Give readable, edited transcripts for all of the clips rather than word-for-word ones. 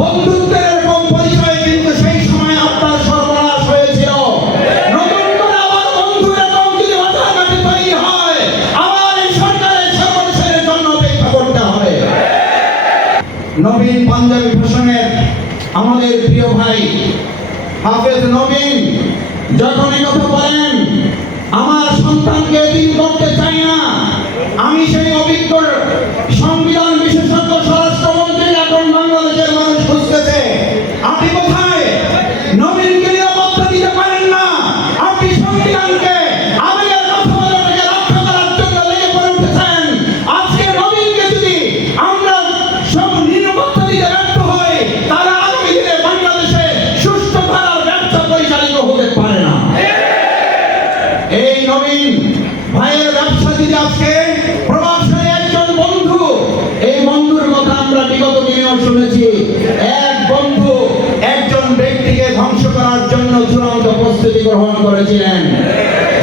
বন্ধুত্বের এরকম পরিচয় কিন্তু সেই সময় আপনার সর্বনাশ হয়েছিল। নতুন করে আবার বন্ধু এরকম যদি মাথাঘাটে তৈরি হয়, আবার এই সরকারের সর্বনাশের জন্য অপেক্ষা করতে হবে। নবীন পাঞ্জাবি ফ্যাশনের আমাদের প্রিয় ভাই হাফেজ নবীন যখন এই কথা বলেন, আমার সন্তানকে এতিম করতে চাই না, আমি সেই অভিজ্ঞ সংবিধান বিশেষজ্ঞ স্বরাষ্ট্রমন্ত্রী এখন বাংলাদেশের মানুষ খুঁজতেছে। আপনি কোথায়? নবীনকে নিরাপত্তা দিতে পারেন না, আপনি সংবিধানকে আবেগের কথাগুলোকে রক্ষা করার জন্য লেগে পড়ে উঠেছেন। আজকে নবীনকে যদি আমরা সব নিরাপত্তা দিতে ব্যর্থ হই, তাহলে আগামী দিনে বাংলাদেশে সুষ্ঠু ধারার ব্যবসা পরিচালিত হতে পারে না। এই নবীন ভাইয়ের ব্যবসা যদি আজকে প্রভাবশালী একজন বন্ধু, এই বন্ধুর কথা আমরা বিগত দিনেও শুনেছি, এক বন্ধু একজন ব্যক্তিকে ধ্বংস করার জন্য চূড়ান্ত প্রস্তুতি গ্রহণ করেছিলেন।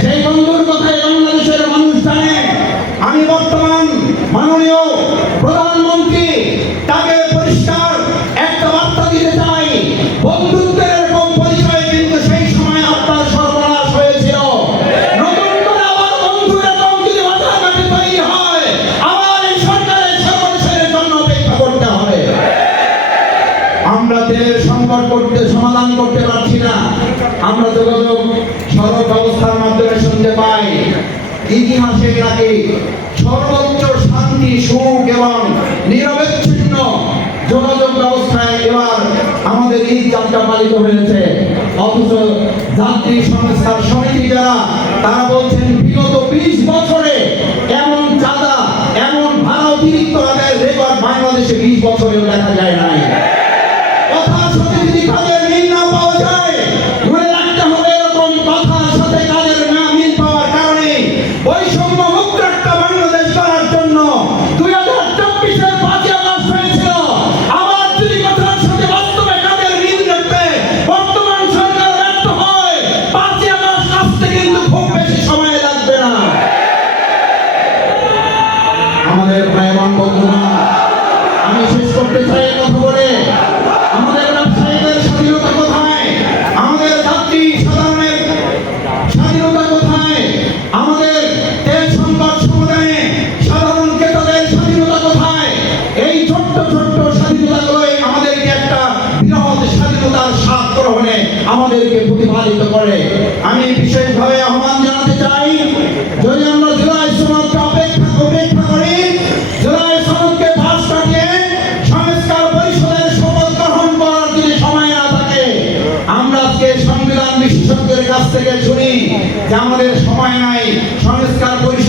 সেই বন্ধুর কথাই বাংলাদেশের মানুষ জানে। আমি বর্তমান মাননীয় প্রধানমন্ত্রী তাকে পরিষ্কার একটা বার্তা দিতে চাই, বন্ধুত্বের এরকম পরিচয় কিন্তু সেই সময় আপনার সর্বনাশ হয়েছিল। নতুন করে আবার বন্ধু এরকম যদি মাথাঘাটে তৈরি হয়, আবার এই সরকারের সর্বনাশের জন্য অপেক্ষা করতে হবে। আমরা তেলের সংকট সমাধান করতে পারছি না। আমরা যোগাযোগ সড়ক ব্যবস্থার মাধ্যমে শুনতে পাই ইতিহাসে নাকি সর্বোচ্চ শান্তি, সুখ এবং নিরবচ্ছিন্ন যোগাযোগ ব্যবস্থায় এবার আমাদের ঈদ যাত্রা পালিত হয়েছে। অথচ যাত্রী সংস্থার সমিতি যারা, তারা বলছেন বিগত 20 বছরে এমন চাঁদা, এমন ভাড়া অতিরিক্ত আদায়ের রেকর্ড বাংলাদেশে 20 বছরেও দেখা যায় নাই। কথার সাথে যদি কাজের মিল না পাওয়া যায়, মনে রাখতে হবে এরকম কথার সাথে কাজের না মিল পাওয়ার কারণে বৈষম্য মুক্ত একটা বাংলাদেশ করার জন্য 2024-এর 5ই আগস্ট হয়েছিল। আবার যদি কথার সাথে বাস্তবে কাজের মিল রাখতে বর্তমান সরকার ব্যর্থ হয়, 5ই আগস্ট আসতে কিন্তু খুব বেশি সময় লাগবে না। আমাদের ভাইবান বন্ধুরা, আমি শেষ করতে চাই কথা বলে, আমাদের ব্যবসায়ীদের স্বাধীনতা কোথায়? আমাদের যাত্রী সাধারণের স্বাধীনতা কোথায়? আমাদের তেল সংকট সমাধানে সাধারণ ক্রেতাদের স্বাধীনতা কোথায়? এই ছোট্ট ছোট্ট স্বাধীনতাগুলোই আমাদেরকে একটা বৃহৎ স্বাধীনতার স্বাদ গ্রহণে আমাদেরকে প্রতিপালিত করে। আমি বিশেষভাবে আহ্বান জানাতে চাই, যদি আমরা জুলাই সনদকে অপেক্ষা করি, জুলাই সনদকে পাশ কাটিয়ে সংস্কার পরিষদের শপথ গ্রহণ করার যদি সময় না থাকে, আমরা আজকে সংবিধান বিশেষজ্ঞের কাছ থেকে শুনি যে আমাদের সময় নাই, সংস্কার পরিষদ